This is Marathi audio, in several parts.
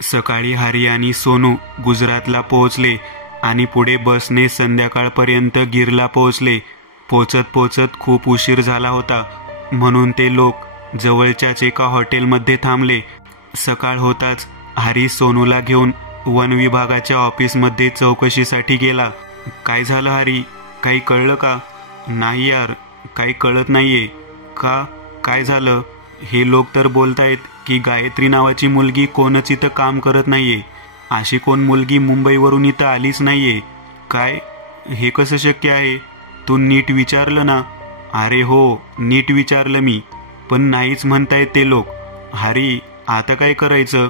सकाळी हरी आणि सोनू गुजरातला पोहोचले आणि पुढे बसने संध्याकाळपर्यंत गिरला पोहोचले. पोचत पोचत खूप उशीर झाला होता, म्हणून ते लोक जवळच्याच एका हॉटेलमध्ये थांबले. सकाळ होताच हरी सोनूला घेऊन वन विभागाच्या ऑफिसमध्ये चौकशीसाठी गेला. काय झालं हरी, काही कळलं का? नाही यार, काही कळत नाहीये. का, काय झालं? हे लोक तर बोलतायत की गायत्री नावाची मुलगी कोणच इथं काम करत नाहीये. अशी कोण मुलगी मुंबईवरून इथं आलीच नाहीये. काय, हे कसं शक्य आहे? तू नीट विचारलं ना? अरे हो, नीट विचारलं मी, पण नाहीच म्हणतायत ते लोक. हरी, आता काय करायचं?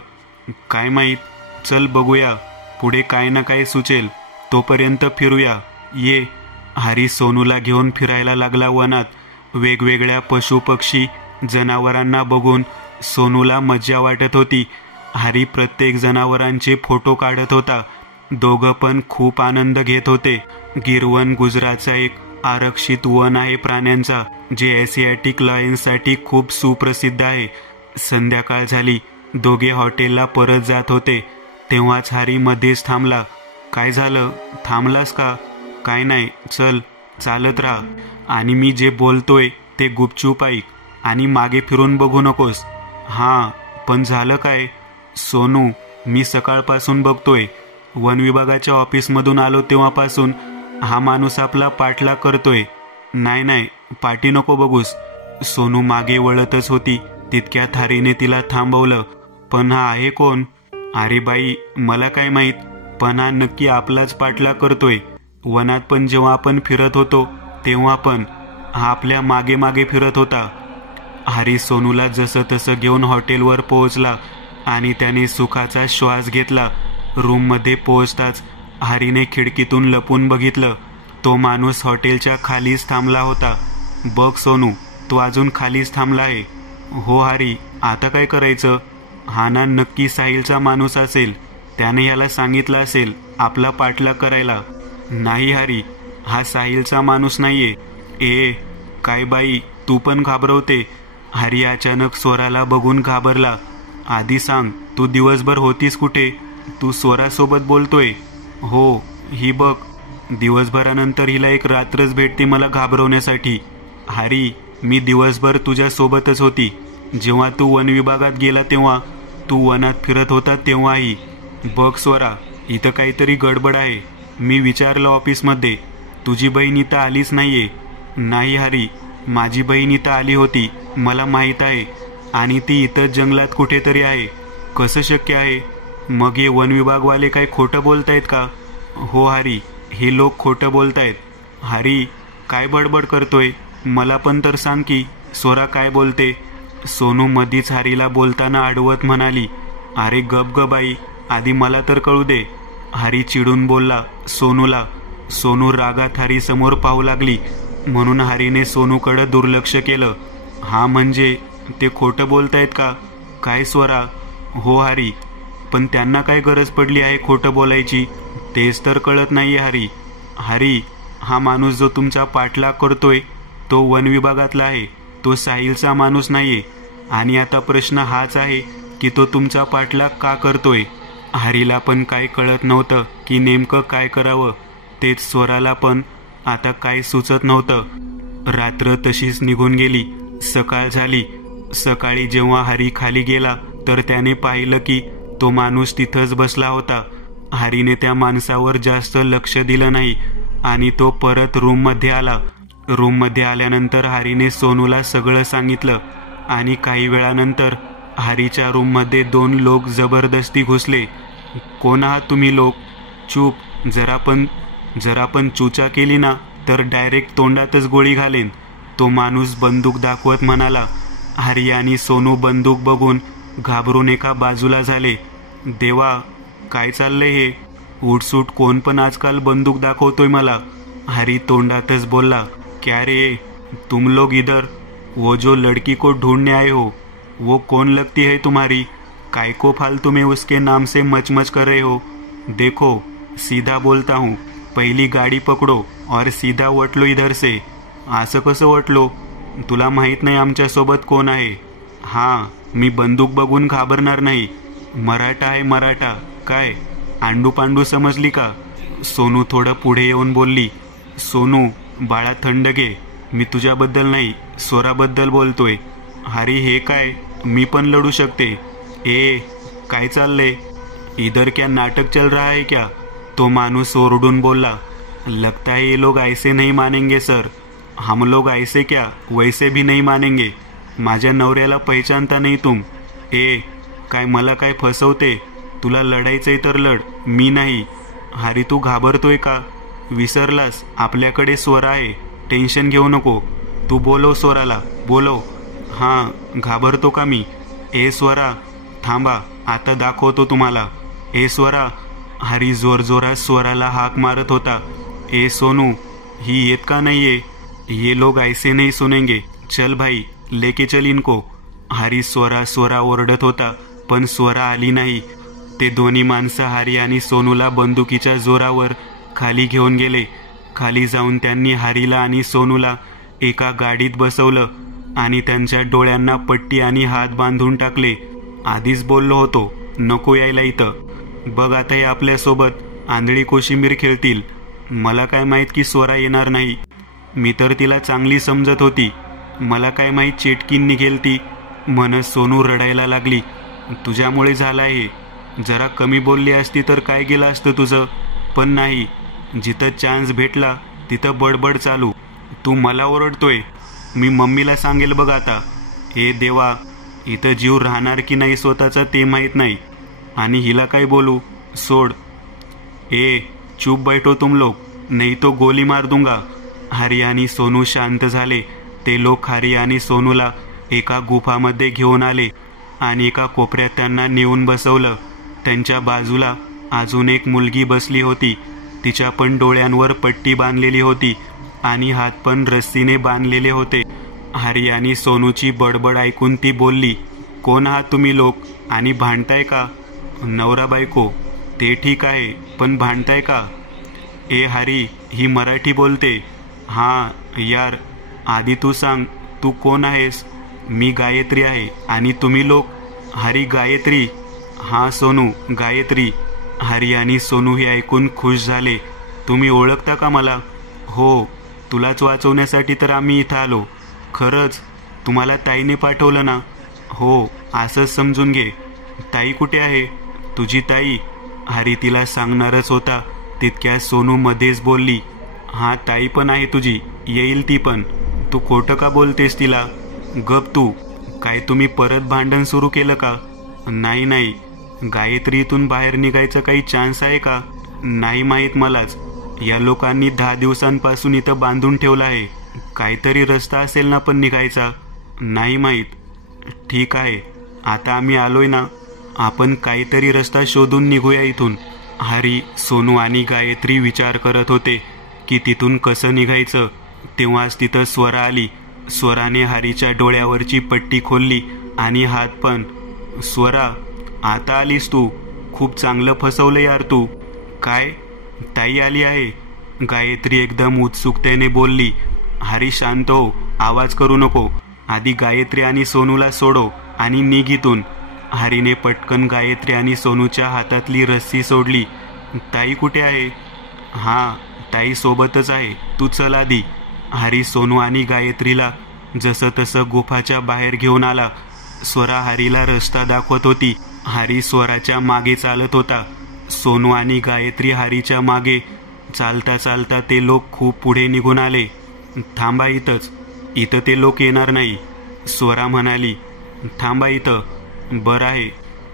काय माहीत, चल बघूया, पुढे काय ना काय सुचेल, तोपर्यंत फिरूया, ये. हरी सोनूला घेऊन फिरायला लागला वनात. वेगवेगळ्या पशुपक्षी जनावरांना बघून सोनूला मज्जा वाटत होती. हरी प्रत्येक जनावरांचे फोटो काढत होता. दोघं पण खूप आनंद घेत होते. गिरवन गुजरातचा एक आरक्षित वन आहे प्राण्यांचा, जे एशियाटिक लायन्ससाठी खूप सुप्रसिद्ध आहे. संध्याकाळ झाली. दोघे हॉटेलला परत जात होते, तेव्हाच हरी मध्येच थांबला. काय झालं, थांबलास का? काय नाही, चल, चालत राहा, आणि मी जे बोलतोय ते गुपचूप ऐक आणि मागे फिरून बघू नकोस. हां, पण झालं काय? सोनू, मी सकाळपासून बघतोय, वन विभागाच्या ऑफिसमधून आलो तेव्हापासून हा माणूस आपला पाठलाग करतोय. नाही नाही, पाठी नको बघूस. सोनू मागे वळतच होती. तितक्यात हरीने तिला थांबवलं. पण हा आहे कोण? अरे बाई, मला काय माहीत, पण हा नक्की आपलाच पाठलाग करतोय. वनात पण जेव्हा आपण फिरत होतो तेव्हा पण हा आपल्या मागे मागे फिरत होता. हरी सोनूला जसं तसं घेऊन हॉटेलवर पोहोचला आणि त्याने सुखाचा श्वास घेतला. रूममध्ये पोहोचताच हरीने खिडकीतून लपून बघितलं. तो माणूस हॉटेलच्या खालीच थांबला होता. बघ सोनू, तो अजून खालीच थांबला आहे. हो हरी, आता काय करायचं? हा ना नक्की साहिलचा माणूस असेल. त्याने याला सांगितलं असेल आपला पाठलाग करायला. नाही हरी, हा साहिलचा माणूस नाहीये. ए, काय बाई, तू पण घाबरवते. हरी अचानक स्वराला बघून घाबरला. आधी सांग, तू दिवसभर होतीस कुठे? तू स्वरासोबत बोलतोय? हो, ही बघ. दिवसभरानंतर हिला एक रात्रच भेटते मला घाबरवण्यासाठी. हरी, मी दिवसभर तुझ्या सोबतच होती. जेव्हा तू वन विभागात गेला तेव्हा, तू वनात फिरत होता तेव्हाही. बघ स्वरा, इथं काहीतरी गडबड आहे. मी विचारलं ऑफिसमध्ये, तुझी बहीण इथं आलीच नाहीये. नाही हरी, माझी बहीण इथं आली होती, मला माहीत आहे, आणि ती इथं जंगलात कुठेतरी आहे. कसं शक्य आहे? मग हे वन विभागवाले काय खोटं बोलतायत का? हो हरी, हे लोक खोटं बोलतायत. हरी, काय बडबड करतोय? मला पण तर सांग की स्वरा काय बोलते. सोनू मधीच हरीला बोलताना अडवत म्हणाली. अरे गप ग बाई, आधी मला तर कळू दे. हरी चिडून बोलला सोनूला. सोनू रागात हरी समोर पाहू लागली, म्हणून हरीने सोनूकडे दुर्लक्ष केलं. हा म्हणजे ते खोटं बोलतायत का? काय स्वरा? हो हरी, पण त्यांना काय गरज पडली आहे खोटं बोलायची, तेच तर कळत नाहीये हरी. हरी, हा माणूस जो तुमचा पाठलाग करतोय तो वन विभागातला आहे, तो साहिलचा माणूस नाहीये. आणि आता प्रश्न हाच आहे की तो तुमचा पाठलाग का करतोय? हरीला पण काय कळत नव्हतं की नेमकं काय करावं. तेच स्वराला पण आता काय सुचत नव्हतं. रात्र तशीच निघून गेली. सकाळ झाली. सकाळी जेव्हा हरी खाली गेला तर त्याने पाहिलं की तो माणूस तिथंच बसला होता. हरीने त्या माणसावर जास्त लक्ष दिलं नाही आणि तो परत रूममध्ये आला. रूममध्ये आल्यानंतर हरीने सोनूला सगळं सांगितलं आणि काही वेळानंतर हरीच्या रूममध्ये 2 लोक जबरदस्ती घुसले. कोण आहात तुम्ही लोक? चूप, जरा पण चूचा केली ना तर डायरेक्ट तोंडातच गोळी घालेन, तो माणूस बंदूक दाखवत म्हणाला. हरी आणि सोनू बंदूक बघून घाबरून एका बाजूला झाले. देवा, काय चाललंय हे? उठसूट कोण पण आजकाल बंदूक दाखवतोय मला. हरी तोंडातच बोलला. क्या रे, तुम लोग इधर? वो जो लड़की को ढूंढने आए हो, वो कौन लगती है तुम्हारी? काय को फालतू में उसके नाम से मचमच कर रहे हो? देखो, सीधा बोलता हूँ, पहली गाड़ी पकड़ो और सीधा वटलो इधर से. असं कसं वटलो? तुला माहित नाही आमच्या सोबत कोण आहे? हां, मी बंदूक बघून घाबरणार नाही. मराठा आहे मराठा. काय आंडू पांडू समजली का? सोनू थोडं पुढे येऊन बोलली. सोनू बाळा थंड घे, मी तुझ्याबद्दल नाही स्वराबद्दल बोलतोय. हरी हे काय, मी पण लढू शकते. ए काय चाललंय इधर, क्या नाटक चल रहा है क्या? तो माणूस ओरडून बोलला. लगता है ये लोग ऐसे नहीं मानेंगे सर. हम लोग ऐसे क्या वैसे भी नहीं मानेंगे. माझ्या नवऱ्याला पहचानता नाही तुम. ए काय मला काय फसवते? तुला लढायचंय तर लढ, मी नाही. हरी तू घाबरतोय का? विसरलास आपल्याकडे स्वरा आहे. टेन्शन घेऊ नको. तू बोलव स्वराला, बोलव. हां घाबरतो का मी? ए स्वरा थांबा, आता दाखवतो तुम्हाला. ए स्वरा. हरी जोरजोरात स्वराला हाक मारत होता. ए सोनू ही येत का नाहीये? ये लोग ऐसे नहीं सुनेंगे. चल भाई लेके चल इनको. हरी स्वरा ओरडत होता, पण स्वरा आली नाही. ते दोन्ही माणसं हरी आणि सोनूला बंदुकीच्या जोरावर खाली घेऊन गेले. खाली जाऊन त्यांनी हरीला आणि सोनूला एका गाडीत बसवलं आणि त्यांच्या डोळ्यांना पट्टी आणि हात बांधून टाकले. आधीच बोललो होतो नको यायला इथं. बघ आता हे आपल्यासोबत आंधळी कोशिंबीर खेळतील. मला काय माहीत की स्वरा येणार नाही. मी तर तिला चांगली समजत होती. मला काय माहीत चेटकीन निघेल ती. म्हणत सोनू रडायला लागली. तुझ्यामुळे झालं आहे. जरा कमी बोलली असती तर काय गेलं असतं तुझं. पण नाही, जिथं चान्स भेटला तिथं बडबड चालू. तू मला ओरडतोय. मी मम्मीला सांगेल बघ आता. हे देवा, इथं जीव राहणार की नाही स्वतःचा ते माहीत नाही. आणि हिला काय बोलू? सोड. ए चुप बैठो तुम लोग, नहीं तो गोली मार दूंगा. हरी आणि सोनू शांत झाले. ते लोक हरी आणि सोनूला एका गुफामध्ये घेऊन आले आणि एका कोपऱ्यात त्यांना नेऊन बसवलं. त्यांच्या बाजूला अजून एक मुलगी बसली होती. तिच्या पण डोळ्यांवर पट्टी बांधलेली होती आणि हात पण रस्सीने बांधलेले होते. हरी आणि सोनूची बडबड ऐकून ती बोलली, कोण आहात तुम्ही लोक आणि भांडताय का? नवरा बायको ते ठीक आहे, पण भांडताय का? ए हरी ही मराठी बोलते. हां यार, आधी तू सांग तू कोण आहेस? मी गायत्री आहे. आणि तुम्ही लोक? हरी गायत्री. हां सोनू गायत्री. हरी आणि सोनू हे ऐकून खुश झाले. तुम्ही ओळखता का मला? हो, तुलाच वाचवण्यासाठी तर आम्ही इथं आलो. खरंच? तुम्हाला ताईने पाठवलं ना? हो, असंच समजून घे. ताई कुठे आहे? तुझी ताई? हरी तिला सांगणारच होता तितक्या सोनू मध्येच बोलली, हां ताई पण आहे तुझी, येईल ती पण. तू खोटं का बोलतेस तिला? गप तू. काय तुम्ही परत भांडण सुरू केलं का? नाही नाही. गायत्रीतून बाहेर निघायचा काही चान्स आहे का? नाही माहीत मलाच. या लोकांनी 10 दिवसांपासून इथं बांधून ठेवलं आहे. काहीतरी रस्ता असेल ना पण निघायचा? नाही माहीत. ठीक आहे, आता आम्ही आलोय ना, आपण काहीतरी रस्ता शोधून निघूया इथून. हरी, सोनू आणि गायत्री विचार करत होते की तिथून कसं निघायचं. तेव्हाच तिथं स्वरा आली. स्वराने हरीच्या डोळ्यावरची पट्टी खोलली आणि हात पण. स्वरा, आता आलीस तू. खूप चांगलं फसवलं यार तू. काय? ताई आली आहे? गायत्री एकदम उत्सुकतेने बोलली. हरी शांत हो, आवाज करू नको. आधी गायत्री आणि सोनूला सोडो आणि निघ इथून. हरीने पटकन गायत्री आणि सोनूच्या हातातली रस्सी सोडली. ताई कुठे आहे? हां ताई सोबतच आहे, तू चल आधी. हरी सोनू आणि गायत्रीला जसं तसं गुफाच्या बाहेर घेऊन आला. स्वरा हरीला रस्ता दाखवत होती. हरी स्वराच्या मागे चालत होता. सोनू आणि गायत्री हरीच्या मागे. चालता चालता ते लोक खूप पुढे निघून आले. थांबा इथंच, इथं ते लोक येणार नाही. स्वरा म्हणाली, थांबा इथं. बरं आहे,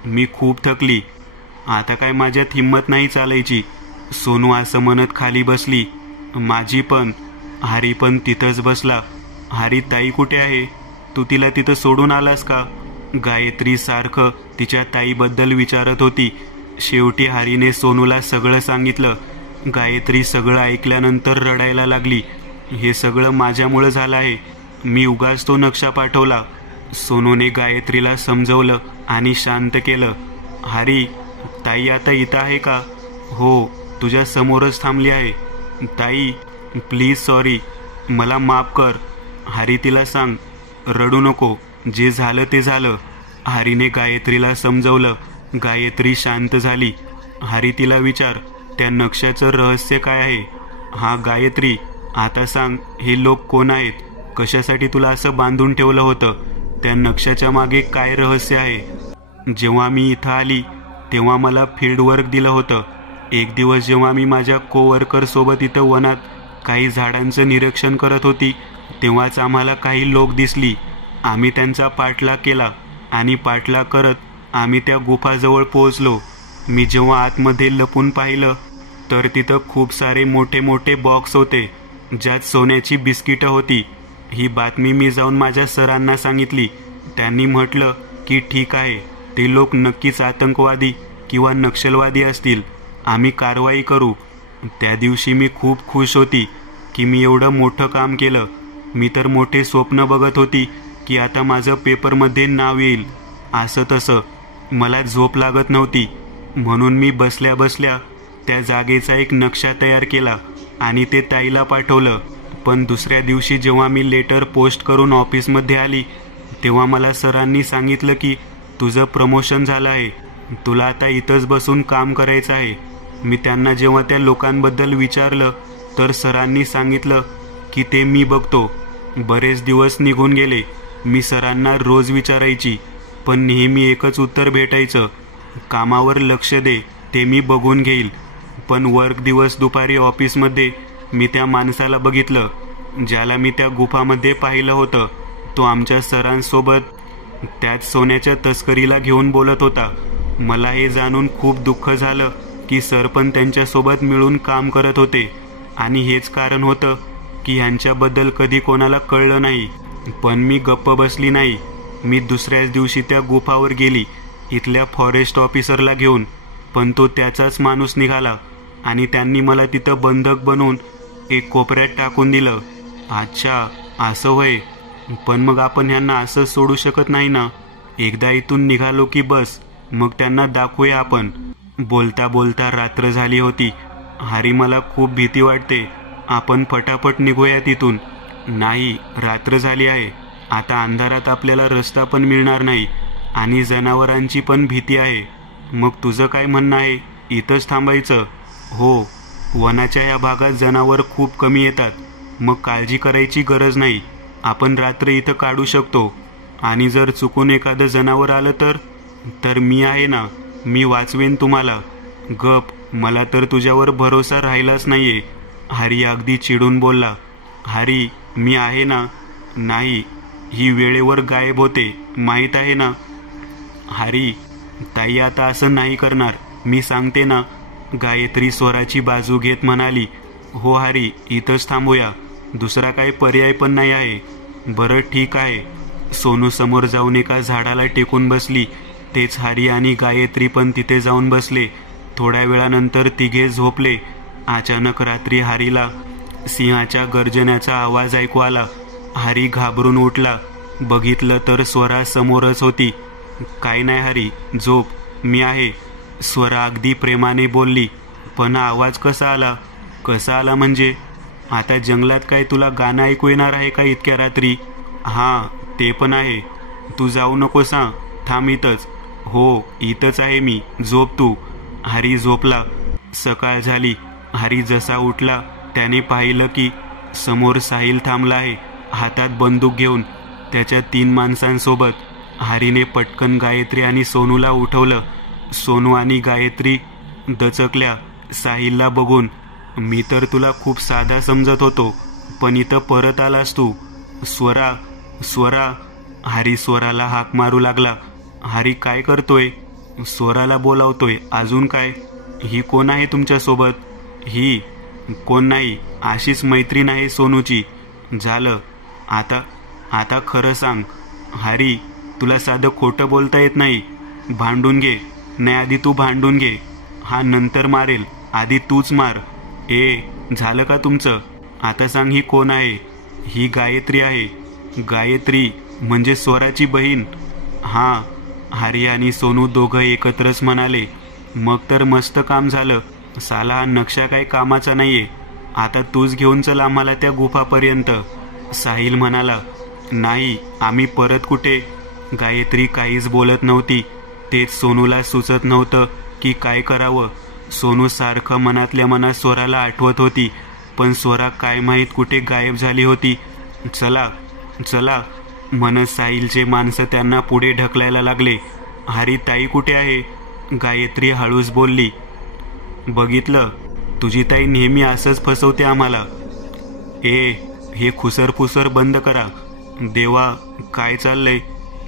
मी खूप थकली, आता काय माझ्यात हिंमत नाही चालायची. सोनू असं म्हणत खाली बसली. माझी पण. हरी पण तिथंच बसला. हरी ताई कुठे आहे? तू तिला तिथं सोडून आलास का? गायत्री सारखं तिच्या ताईबद्दल विचारत होती. शेवटी हरीने सोनूला सगळं सांगितलं. गायत्री सगळं ऐकल्यानंतर रडायला लागली. हे सगळं माझ्यामुळं झालं आहे, मी उगाच तो नक्षा पाठवला. सोनूने गायत्रीला समजवलं आणि शांत केलं. हरी, ताई आता इथं आहे का? हो, तुझ्या समोरच थांबली आहे. ताई प्लीज सॉरी, मला माफ कर. हरी तिला सांग, रडू नको, जे झालं ते झालं. हरीने गायत्रीला समजवलं गायत्री शांत झाली. हरी तिला विचार, त्या नक्षाचं रहस्य काय आहे? हा गायत्री, आता सांग, हे लोक कोण आहेत? कशासाठी तुला असं बांधून ठेवलं होतं? त्या नक्षाच्या मागे काय रहस्य आहे? जेव्हा मी इथं आली तेव्हा मला फील्ड वर्क दिलं होतं. एक दिवस जेव्हा मी माझ्या कोवर्कर सोबत इथं वनात काही झाडांचं निरीक्षण करत होती तेव्हाच आम्हाला काही लोक दिसली. आम्ही त्यांचा पाठलाग केला आणि पाठलाग करत आम्ही त्या गुफाजवळ पोहोचलो. मी जेव्हा आतमध्ये लपून पाहिलं तर तिथं खूप सारे मोठे मोठे बॉक्स होते ज्यात सोन्याची बिस्किटं होती. ही बातमी मी जाऊन माझ्या सरांना सांगितली. त्यांनी म्हटलं की ठीक आहे, ते लोक नक्कीच आतंकवादी किंवा नक्षलवादी असतील, आम्ही कारवाई करू. त्या दिवशी मी खूप खुश होती की मी एवढं मोठं काम केलं. मी तर मोठे स्वप्न बघत होती की आता माझं पेपरमध्ये नाव येईल. असं तसं मला झोप लागत नव्हती, म्हणून मी बसल्या बसल्या त्या जागेचा एक नक्षा तयार केला आणि ते ताईला पाठवलं. पण दुसऱ्या दिवशी जेव्हा मी लेटर पोस्ट करून ऑफिसमध्ये आली तेव्हा मला सरांनी सांगितलं की तुझं प्रमोशन झालं आहे, तुला आता इथंच बसून काम करायचं आहे. मी त्यांना जेव्हा त्या लोकांबद्दल विचारलं तर सरांनी सांगितलं की ते मी बघतो. बरेच दिवस निघून गेले. मी सरांना रोज विचारायची, पण नेहमी एकच उत्तर भेटायचं, कामावर लक्ष दे, ते मी बघून घेईल. पण वर्क दिवस दुपारी ऑफिसमध्ये मी त्या माणसाला बघितलं ज्याला मी त्या गुफामध्ये पाहिलं होतं. तो आमच्या सरांसोबत त्याच सोन्याच्या तस्करीला घेऊन बोलत होता. मला हे जाणून खूप दुःख झालं की सर पण त्यांच्यासोबत मिळून काम करत होते आणि हेच कारण होतं की ह्यांच्याबद्दल कधी कोणाला कळलं नाही. पण मी गप्प बसली नाही. मी दुसऱ्याच दिवशी त्या गुफावर गेली इथल्या फॉरेस्ट ऑफिसरला घेऊन, पण तो त्याचाच माणूस निघाला आणि त्यांनी मला तिथं बंधक बनवून एक कोपऱ्यात टाकून दिलं. अच्छा, असं होय. पण मग आपण ह्यांना असं सोडू शकत नाही ना. एकदा इथून निघालो की बस, मग त्यांना दाखवूया आपण. बोलता बोलता रात्र झाली होती. हरी, मला खूप भीती वाटते, आपण फटाफट निघूया तिथून. नाही, रात्र झाली आहे. आता अंधारात आपल्याला रस्ता पण मिळणार नाही आणि जनावरांची पण भीती आहे. मग तुझं काय म्हणणं आहे, इथंच थांबायचं? हो, वनाच्या या भागात जनावर खूप कमी येतात, मग काळजी करायची गरज नाही. आपण रात्र इथं काढू शकतो. आणि जर चुकून एखादं जनावर आलं तर मी आहे ना, मी वाचवेन तुम्हाला. गप, मला तर तुझ्यावर भरोसा राहिलाच नाहीये. हरी अगदी चिडून बोलला. हरी, मी आहे ना. नाही, ही वेळेवर गायब होते, माहीत आहे ना. हरी, ताई आता असं नाही करणार, मी सांगते ना. गायत्री स्वराची बाजू घेत म्हणाली. हो हरी, इथंच थांबूया, दुसरा काही पर्याय पण नाही आहे. बरं ठीक आहे. सोनू समोर जाऊन एका झाडाला टेकून बसली. तेच हरी आणि गायत्री पण तिथे जाऊन बसले. थोड्या वेळानंतर तिघे झोपले. अचानक रात्री हरीला सिंहाच्या गर्जण्याचा आवाज ऐकू आला. हरी घाबरून उठला. बघितलं तर स्वरा समोरच होती. काय नाही हरी, झोप, मी आहे, स्वरा अगदी प्रेमाने बोलली. पण आवाज कसा आला? कसा आला म्हणजे? आता जंगलात काय तुला गाणं ऐकू येणार आहे का इतक्या रात्री? हां, ते पण आहे. तू जाऊ नकोस हां, थांब इथंच. हो, इथंच आहे मी, झोप तू. हरी झोपला. सकाळ झाली. हरी जसा उठला त्याने पाहिलं की समोर साहिल थांबला आहे, हातात बंदूक घेऊन, त्याच्या 3 माणसांसोबत. हरीने पटकन गायत्री आणि सोनूला उठवलं. सोनू आणि गायत्री दचकल्या साहिलला बघून. मी तर तुला खूप साधा समजत होतो, पण इथं परत आलास तू. स्वरा, स्वरा. हरी स्वराला हाक मारू लागला. हरी काय करतोय? स्वराला बोलावतोय, अजून काय? ही कोण आहे तुमच्यासोबत? ही कोण नाही, अशीच मैत्रीण आहे सोनूची. झालं, आता खरं सांग. हरी, तुला साधं खोटं बोलता येत नाही. भांडून घे. नाही, आधी तू भांडून घे. हा नंतर मारेल, आधी तूच मार. झालं का तुमचं? आता सांग, ही कोण आहे? ही गायत्री आहे. गायत्री म्हणजे स्वराची बहीण? हां. हरी आणि सोनू दोघं एकत्रच म्हणाले. मग तर मस्त काम झालं. साला हा नक्षा काही कामाचा नाहीये. आता तूच घेऊन चल आम्हाला त्या गुफापर्यंत. साहिल म्हणाला. नाही, आम्ही परत कुठे? गायत्री काहीच बोलत नव्हती. तेच सोनूला सुचत नव्हतं की काय करावं. सोनू सारखं मनातल्या मनात स्वराला आठवत होती, पण स्वरा काय माहीत कुठे गायब झाली होती. चला चला म्हणत साहिलचे माणसं त्यांना पुढे ढकलायला लागले. हरी ताई कुठे आहे? गायत्री हळूच बोलली. बघितलं, तुझी ताई नेहमी असंच फसवते आम्हाला. हे खुसरफुसर बंद करा. देवा, काय चाललंय?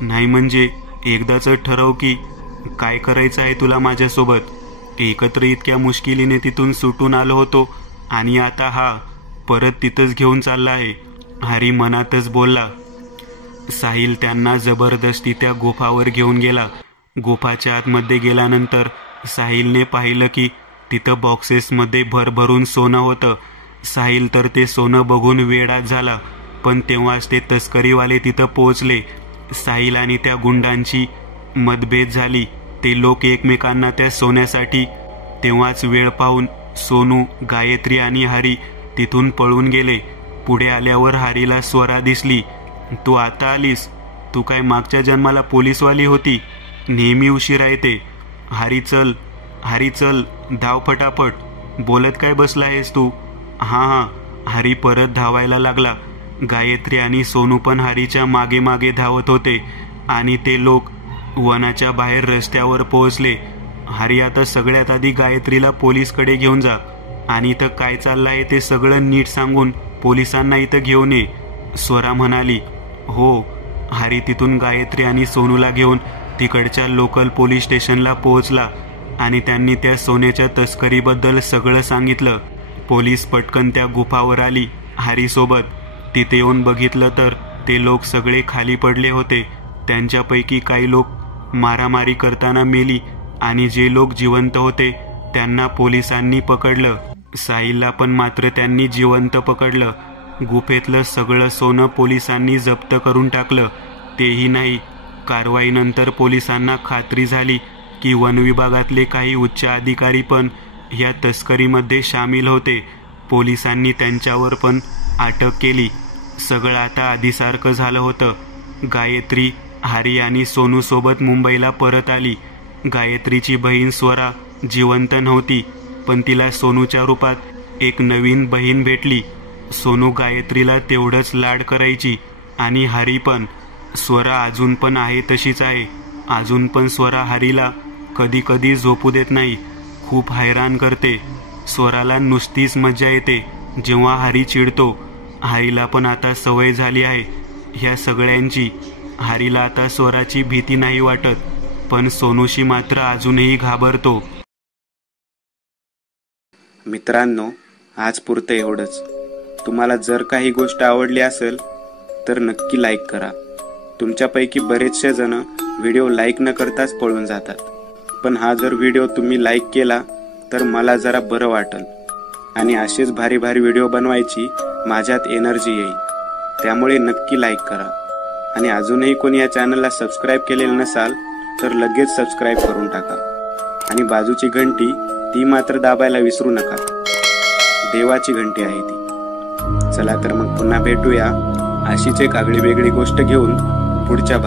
नाही म्हणजे एकदाच ठरव की काय करायचं आहे तुला माझ्यासोबत. एकत्र इतक्या मुश्किलीने तिथून सुटून आलो होतो आणि आता हा परत तिथंच घेऊन चालला आहे. हरी मनातच बोलला. साहिल त्यांना जबरदस्ती त्या गुफावर घेऊन गेला. गुफाच्या आतमध्ये गेल्यानंतर साहिलने पाहिलं की तिथं बॉक्सेसमध्ये भरभरून सोनं होतं. साहिल तर ते सोनं बघून वेडाच झाला. पण तेव्हाच ते तस्करीवाले तिथं पोहोचले. साहिल आणि त्या गुंडांची मतभेद झाली. ते लोक एकमेकांना त्या सोन्यासाठी तेव्हाच वेळ पाहून सोनू, गायत्री आणि हरी तिथून पळून गेले. पुढे आल्यावर हरीला स्वरा दिसली. तू आता आलीस? तू काय मागच्या जन्माला पोलीसवाली होती? नेहमी उशिरा येते. हरी चल, धाव फटाफट. बोलत काय बसला आहेस तू? हां. हरी परत धावायला लागला. गायत्री आणि सोनू पण हरीच्या मागे मागे धावत होते आणि ते लोक वनाच्या बाहेर रस्त्यावर पोहोचले. हरी, आता सगळ्यात आधी गायत्रीला पोलीसकडे घेऊन जा आणि इथं काय चाललं आहे ते सगळं नीट सांगून पोलिसांना इथं घेऊन ये, स्वरा म्हणाली. हो. हरी तिथून गायत्री आणि सोनूला घेऊन तिकडच्या लोकल पोलीस स्टेशनला पोहोचला आणि त्यांनी त्या सोन्याच्या तस्करीबद्दल सगळं सांगितलं. पोलीस पटकन त्या गुफावर आली हरीसोबत. तिथे येऊन बघितलं तर ते लोक सगळे खाली पडले होते. त्यांच्यापैकी काही लोक मारामारी करताना मेली आणि जे लोक जिवंत होते त्यांना पोलिसांनी पकडलं. साहिलला पण मात्र त्यांनी जिवंत पकडलं. गुफेतलं सगळं सोनं पोलिसांनी जप्त करून टाकलं. तेही नाही, कारवाईनंतर पोलिसांना खात्री झाली की वनविभागातले काही उच्च अधिकारी पण या तस्करीमध्ये सामील होते. पोलिसांनी त्यांच्यावर पण अटक केली. सगळं आता आधीसारखं झालं होतं. गायत्री हरी आणि सोनू सोबत मुंबईला परत आली. गायत्रीची बहीण स्वरा जिवंत नव्हती, पण तिला सोनूच्या रूपात एक नवीन बहीण भेटली. सोनू गायत्रीला तेवढंच लाड करायची आणि हरी पण. स्वरा अजून पण आहे तशीच आहे. अजून पण स्वरा हरीला कधी कधी झोपू देत नाही. खूप हैराण करते. स्वराला नुसतीच मजा येते जेव्हा हरी चिडतो. हरीला पण आता सवय झाली आहे ह्या सगळ्यांची. हरीला आता स्वराची भीती नाही वाटत, पण सोनूशी मात्र अजूनही घाबरतो. मित्रांनो, आज पुरतं एवढंच. तुम्हाला जर काही गोष्ट आवडली असेल तर नक्की लाईक करा. तुमच्यापैकी बरेचसे जण व्हिडिओ लाईक न करताच पळून जातात, पण हा जर व्हिडिओ तुम्ही लाईक केला तर मला जरा बरं वाटेल आणि असेच भारी भारी व्हिडिओ बनवायची माझ्यात एनर्जी येईल. त्यामुळे नक्की लाईक करा. आणि अजूनही कोणी या चॅनलला सबस्क्राईब केलेलं नसाल तर लगेच सबस्क्राईब करून टाका. आणि बाजूची घंटी ती मात्र दाबायला विसरू नका. देवाची घंटी आहे ती. चला तर मग पुन्हा भेटूया अशीच एक आगळी वेगळी गोष्ट घेऊन पुढच्या